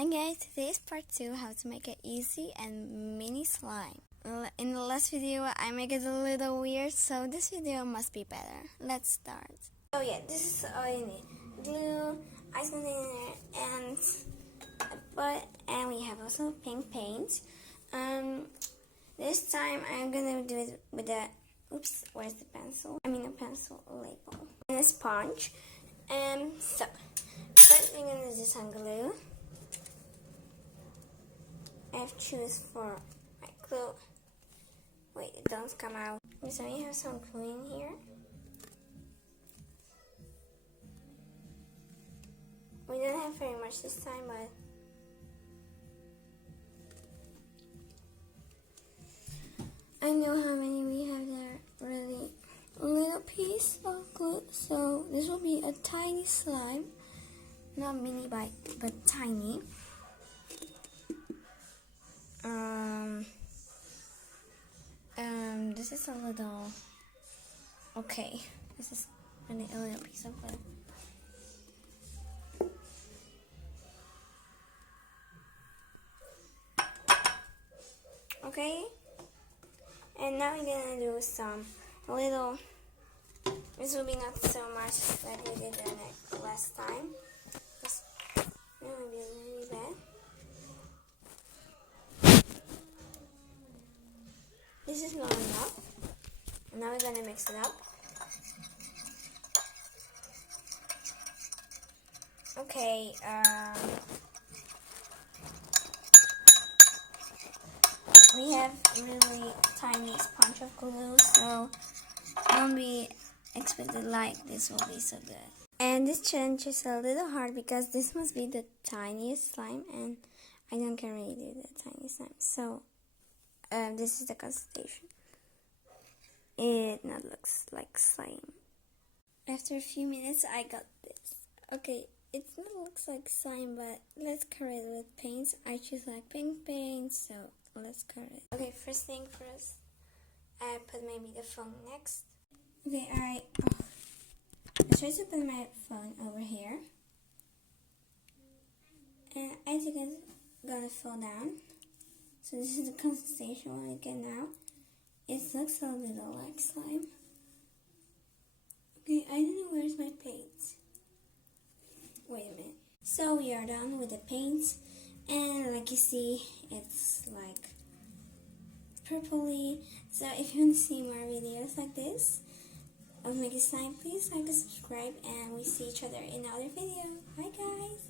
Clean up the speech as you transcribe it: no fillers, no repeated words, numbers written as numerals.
Hi guys, today is part 2, how to make an easy and mini slime. In the last video I make it a little weird, so this video must be better. Let's start. Oh yeah, this is all you need. Glue, ice container, and a butt, and we have also pink paint. This time I'm gonna do it with a, where's the pencil? A pencil label. And a sponge. So, first we're gonna do some glue. I have choose for my glue. Wait, it doesn't come out. So we have some glue in here. We don't have very much this time, but I know how many we have there. Really, a little piece of glue. So this will be a tiny slime, not mini but tiny. This is a little, okay, this is a little piece of glue. Okay, and now we're gonna do some little, this will be not so much like we did the last time. It's gonna be really bad. This is not enough. And now we're gonna mix it up. Okay, we have really tiny sponge of glue, so don't be expected like this will be so good. And this challenge is a little hard because this must be the tiniest slime, and I don't really do the tiniest slime. So this is the consultation. It not looks like slime. After a few minutes, I got this. Okay, it not looks like slime, but let's cover it with paints. I choose like pink paint, so let's cover it. Okay, first thing first, I put maybe the phone next. Okay, I try to put my phone over here, and I think it's gonna fall down. So this is the consistency when I get now. It looks a little like slime. Okay, I don't know where's my paint. Wait a minute. So we are done with the paint, and like you see, it's like purpley. So if you want to see more videos like this of making slime, please like and subscribe, and we see each other in another video. Bye guys!